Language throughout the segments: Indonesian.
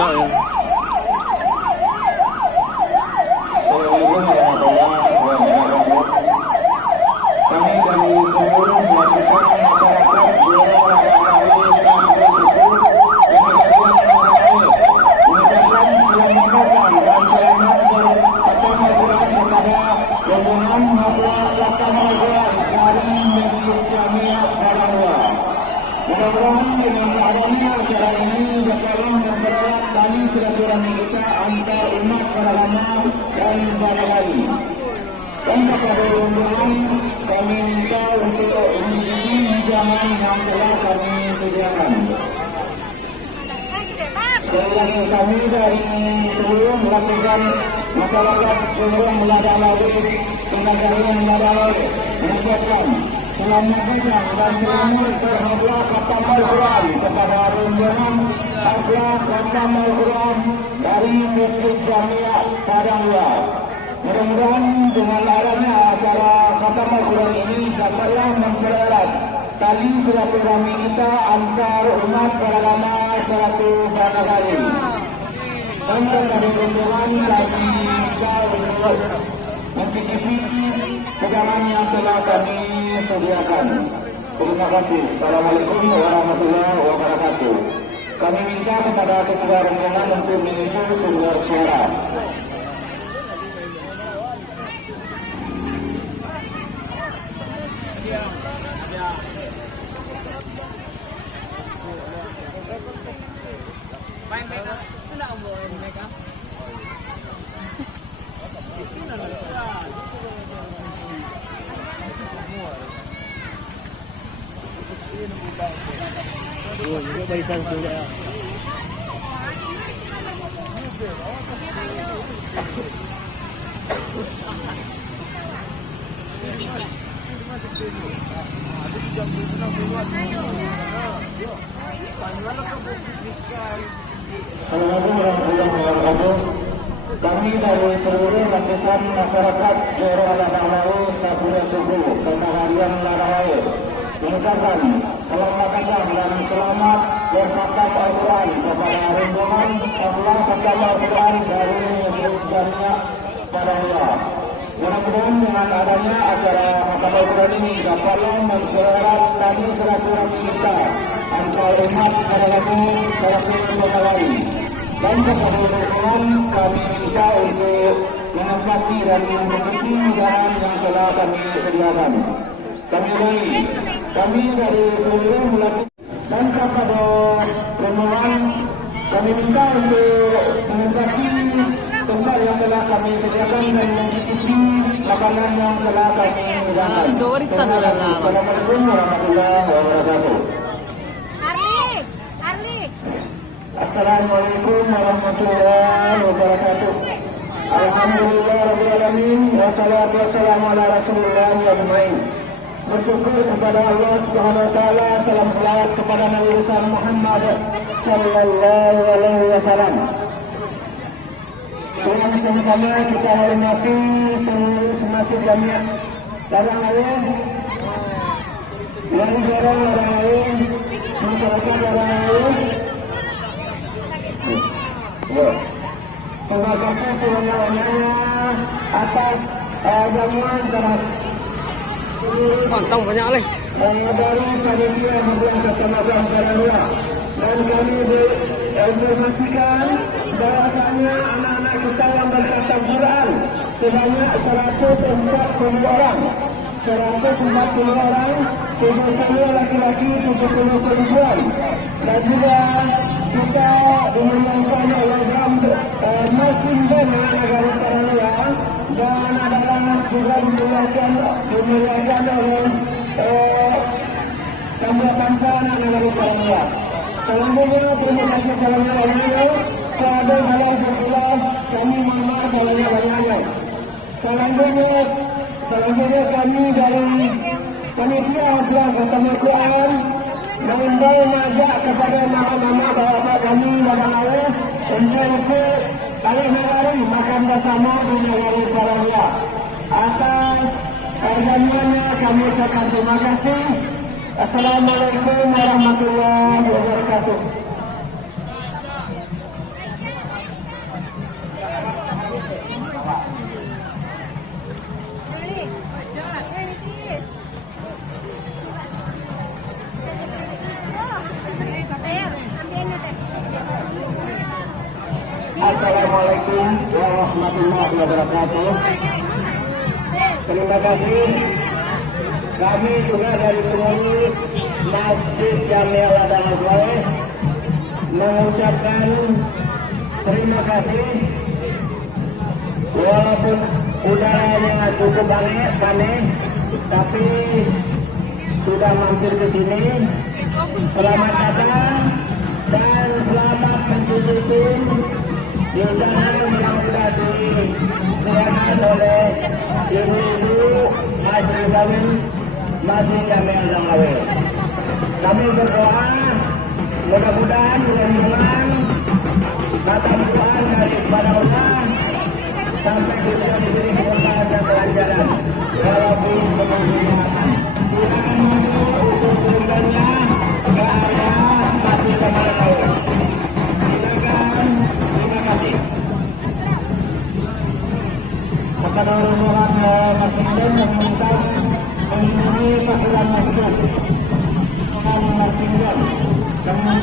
cocok ya. Kami dari seluruh lapisan masyarakat mudah-mudahan dengan adanya acara ini berjalan mempererat tali silaturahmi kita antar umat beragama dan beragama. Dan kepada rombongan kami minta untuk mengikuti hidangan yang telah kami sediakan. Sekali lagi kami dari seluruh lapisan masyarakat seluruh Ladang Laut, Pengajaran Ladang Laut mengucapkan selamat datang dan selamat berhadiah khatam Al-Quran kepada rombongan haflah khatam Al-Quran dari Masjid Jamiah Padang Luar. Mudah-mudahan dengan adanya acara khatam Al-Quran ini dapatlah mempererat tali silaturahmi kita antar umat beragama satu bangsa kali. Dan dari rombongan kami minta untuk mencicipi hidangan yang telah kami sediakan. Terima kasih. Assalamualaikum warahmatullahi wabarakatuh. Kami minta kepada ketua rombongan untuk menuju sumber suara. Juga barisan sudah. Assalamualaikum warahmatullahi wabarakatuh. Kami dari seluruh lapisan masyarakat daerah Ladang Laut, Sabura Suku, Kota Harian Ladang Laut mengucapkan selamat datang dan selamat berkhatam Al-Quran kepada rombongan haflah khatam Al-Quran dari Masjid Jamiah Padang Luar. Mudah-mudahan dengan adanya acara khatam Al-Quran ini dapatlah mempererat tali silaturahmi kita antar umat beragama satu bangsa lain. Dan kepada rombongan kami minta untuk menempati dan mencicipi hidangan yang telah kami sediakan. Kami dari seluruh lapisan dan kepada rombongan kami minta untuk menempati tempat yang telah kami sediakan dan mencicipi makanan yang telah kami sediakan. Assalamualaikum warahmatullahi wabarakatuh. Assalamualaikum warahmatullahi wabarakatuh. Alhamdulillahirrahmanirrahim. Wassalatu wassalamu ala rasulillah ajma'in. Bersyukur kepada Allah Subhanahu wa taala, salam salawat kepada Nabi besar Muhammad sallallahu alaihi wasallam. Dengan sama-sama kita hormati pengurus Masjid Jamiah Ladang Laut, yang negara Ladang Laut, masyarakat Ladang Laut. Terima kasih semuanya atas jamuan dan Pantang banyak leh. dari panitia hubungan kecamatan Padang. Dan kami informasikan bahwasanya anak-anak kita yang berkhatam Quran sebanyak 140 orang. 140 orang, 70 laki-laki, 70 perempuan. Dan juga kita dimenangkan oleh masing dengan negara Padang dan adalah juga dimuliakan oleh Tambah Bangsa Negara Padang. Selanjutnya terima kasih selanjutnya kepada halal sekolah kami mohon selanjutnya. Selanjutnya kami dari panitia haflah khatam Al-Quran mengimbau mengajak kepada mama-mama bapak kami Ladang Laut untuk hari-hari makan bersama di negara Padang. Atas perjamuannya kami ucapkan terima kasih. Assalamualaikum warahmatullahi wabarakatuh. warahmatullahi wabarakatuh. Terima kasih. Kami juga dari pengurus Masjid Jamiah Ladang Soleh mengucapkan terima kasih. Walaupun udaranya cukup panas, tapi sudah mampir ke sini. Selamat datang dan selamat mencicipi hidangan yang sudah disediakan oleh ibu-ibu hasil kawin Masjid Jamiah Ladang Soleh. Kami berdoa mudah-mudahan dengan kata Tuhan dari kepada Allah sampai kita diberi keberkahan dan kelancaran walaupun kemudian silakan maju untuk turunannya ke area Masjid Jamiah Ladang Soleh. Silakan, terima kasih. Kepada orang-orang masing-masing yang minta menghubungi pasukan masjid dengan masing-masing dengan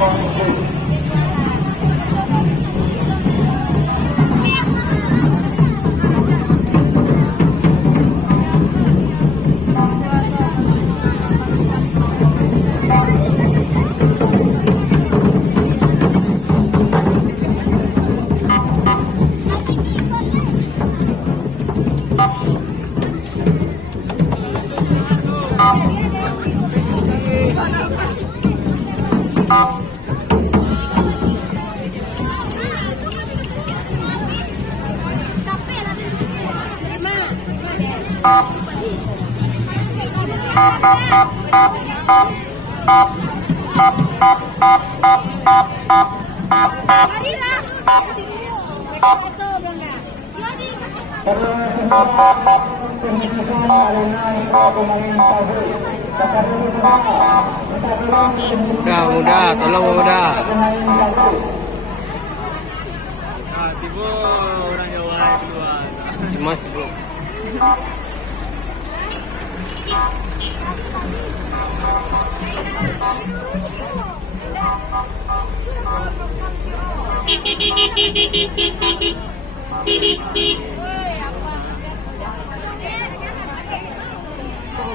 konflik. Mudah, tolong mudah. Tiba orang Jawa keluar. Si Mas bro.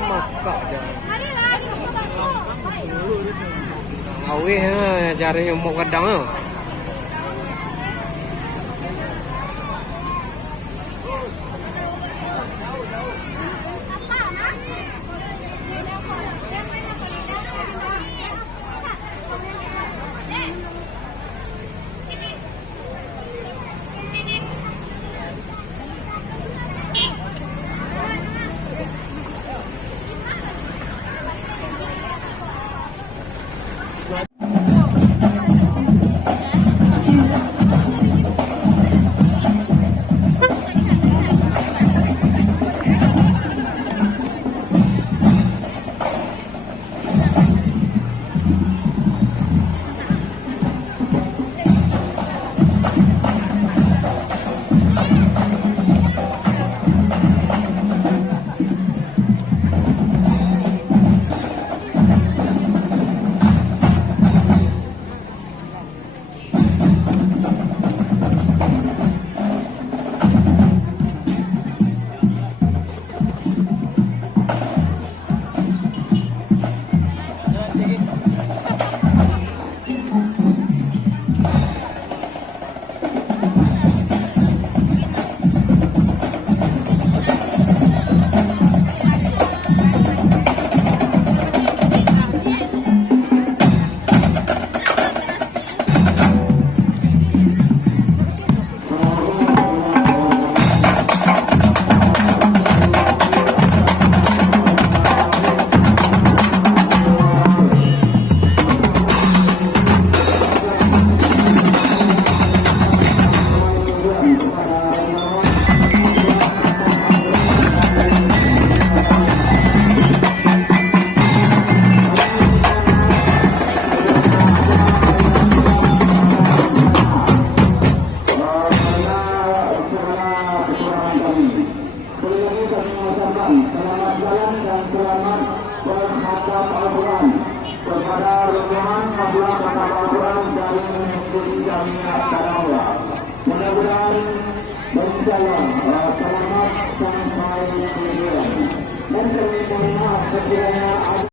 Maka jangan. Awih, caranya mau kadang. Mudah-mudahan berjalan selamat sampai tujuan. Dan kami mohon maaf sekiranya